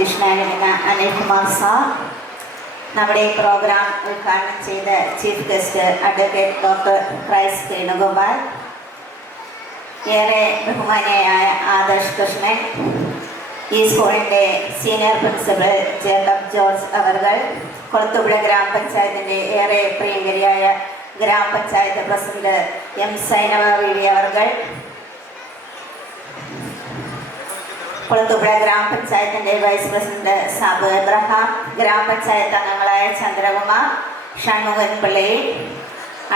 അധ്യക്ഷനായിരുന്ന Anilkumar sir, നമ്മുടെ ഈ programme ഉദ്ഘാടനം ചെയ്ത ചീഫ് ഗസ്റ്റ് അഡ്വക്കേറ്റ് ഡോക്ടർ ക്രൈസ് വേണുഗോപാൽ, ഏറെ ബഹുമാനിയായ ആദർശ് കൃഷ്ണൻ, ഈ സ്കൂളിൻ്റെ സീനിയർ പ്രിൻസിപ്പൽ ജേക്കബ് ജോർജ് അവർകൾ, കൊളത്തുപുഴ ഗ്രാമപഞ്ചായത്തിൻ്റെ ഏറെ പ്രിയങ്കരിയായ ഗ്രാമപഞ്ചായത്ത് പ്രസിഡന്റ് എം സൈനവ വിവി അവർകൾ, കൊളത്തുപുഴ ഗ്രാമപഞ്ചായത്തിൻ്റെ വൈസ് പ്രസിഡന്റ് സാബു എബ്രഹാം, ഗ്രാമപഞ്ചായത്ത് അംഗങ്ങളായ ചന്ദ്രകുമാർ, ഷൺമുഖൻ പിള്ളി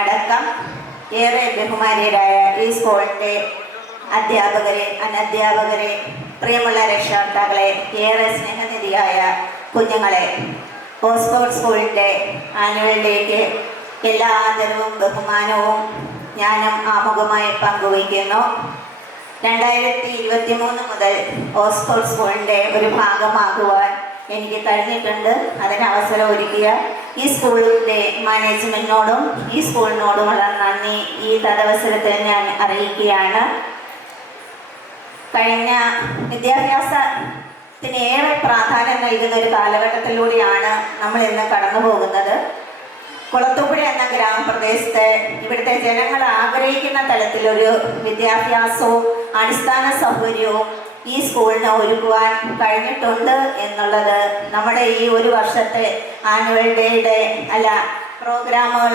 അടക്കം ഏറെ ബഹുമാനീയരായ ഈ സ്കൂളിൻ്റെ അധ്യാപകരെ, അനധ്യാപകരെ, പ്രിയമുള്ള രക്ഷകർത്താക്കളെ, ഏറെ സ്നേഹനിധിയായ കുഞ്ഞുങ്ങളെ, ഓക്സ്ഫോർഡ് സ്കൂളിൻ്റെ ആനുവൽ ഡേക്ക് എല്ലാ ആദരവും ബഹുമാനവും ഞാനും ആമുഖമായി പങ്കുവയ്ക്കുന്നു. 2023 മുതൽ ഓക്സ്ഫോർഡ് സ്കൂളിൻ്റെ ഒരു ഭാഗമാകുവാൻ എനിക്ക് കഴിഞ്ഞിട്ടുണ്ട്. അതിന് അവസരം ഒരുക്കിയ ഈ സ്കൂളിൻ്റെ മാനേജ്മെൻറ്റിനോടും ഈ സ്കൂളിനോടുമുള്ള നന്ദി ഈ തദവസരത്തിൽ ഞാൻ അറിയിക്കുകയാണ്. കഴിഞ്ഞ വിദ്യാഭ്യാസത്തിന് ഏറെ പ്രാധാന്യം നൽകുന്ന ഒരു കാലഘട്ടത്തിലൂടെയാണ് നമ്മൾ ഇന്ന് കടന്നു പോകുന്നത്. കൊളത്തുപുഴ എന്ന ഗ്രാമപ്രദേശത്ത് ഇവിടുത്തെ ജനങ്ങൾ ആഗ്രഹിക്കുന്ന തലത്തിലൊരു വിദ്യാഭ്യാസവും അടിസ്ഥാന സൗകര്യവും ഈ സ്കൂളിന് ഒരുക്കുവാൻ കഴിഞ്ഞിട്ടുണ്ട് എന്നുള്ളത് നമ്മുടെ ഈ ഒരു വർഷത്തെ ആനുവൽ ഡേയുടെ പ്രോഗ്രാമുകൾ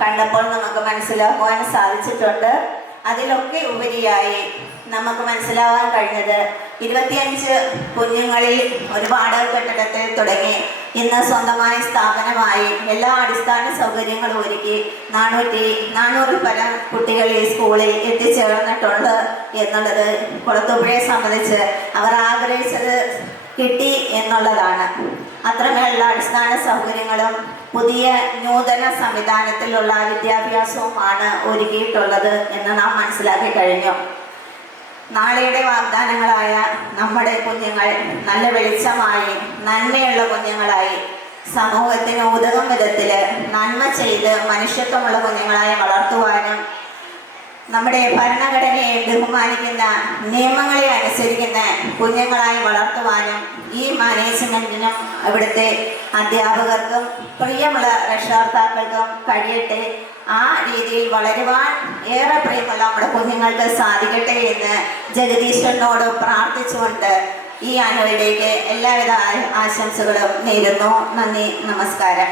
കണ്ടപ്പോൾ നമുക്ക് മനസ്സിലാക്കുവാൻ സാധിച്ചിട്ടുണ്ട്. അതിലൊക്കെ ഉപരിയായി നമുക്ക് മനസ്സിലാവാൻ കഴിഞ്ഞത് 25 കുഞ്ഞുങ്ങളിൽ ഒരുപാട് കെട്ടിടത്തിൽ തുടങ്ങി ഇന്ന് സ്വന്തമായി സ്ഥാപനമായി എല്ലാ അടിസ്ഥാന സൗകര്യങ്ങളും ഒരുക്കി 400 പരം കുട്ടികൾ ഈ സ്കൂളിൽ എത്തിച്ചേർന്നിട്ടുണ്ട് എന്നുള്ളത് കൊളത്തുപുഴയെ സംബന്ധിച്ച് അവർ ആഗ്രഹിച്ചത് കിട്ടി എന്നുള്ളതാണ്. അത്രമേലുള്ള അടിസ്ഥാന സൗകര്യങ്ങളും പുതിയ നൂതന സംവിധാനത്തിലുള്ള വിദ്യാഭ്യാസവുമാണ് ഒരുക്കിയിട്ടുള്ളത് എന്ന് നാം മനസ്സിലാക്കി കഴിഞ്ഞു. നാളെയുടെ വാഗ്ദാനങ്ങളായ നമ്മുടെ കുഞ്ഞുങ്ങൾ നല്ല വെളിച്ചമായി നന്മയുള്ള കുഞ്ഞുങ്ങളായി സമൂഹത്തിന് ഉതകും വിധത്തിൽ നന്മ ചെയ്ത് മനുഷ്യത്വമുള്ള കുഞ്ഞുങ്ങളായി വളർത്തുവാനും നമ്മുടെ ഭരണഘടനയെ ബഹുമാനിക്കുന്ന നിയമങ്ങളെ അനുസരിക്കുന്ന കുഞ്ഞുങ്ങളായി വളർത്തുവാനും ഈ മാനേജ്മെൻറ്റിനും ഇവിടുത്തെ അധ്യാപകർക്കും പ്രിയമുള്ള രക്ഷകർത്താക്കൾക്കും കഴിയട്ടെ. ആ രീതിയിൽ വളരുവാൻ ഏറെ പ്രിയമുള്ള നമ്മുടെ കുഞ്ഞുങ്ങൾക്ക് സാധിക്കട്ടെ എന്ന് ജഗദീശ്വരനോട് പ്രാർത്ഥിച്ചുകൊണ്ട് ഈ ആനുവൽ ഡേക്ക് എല്ലാവിധ ആശംസകളും നേരുന്നു. നന്ദി, നമസ്കാരം.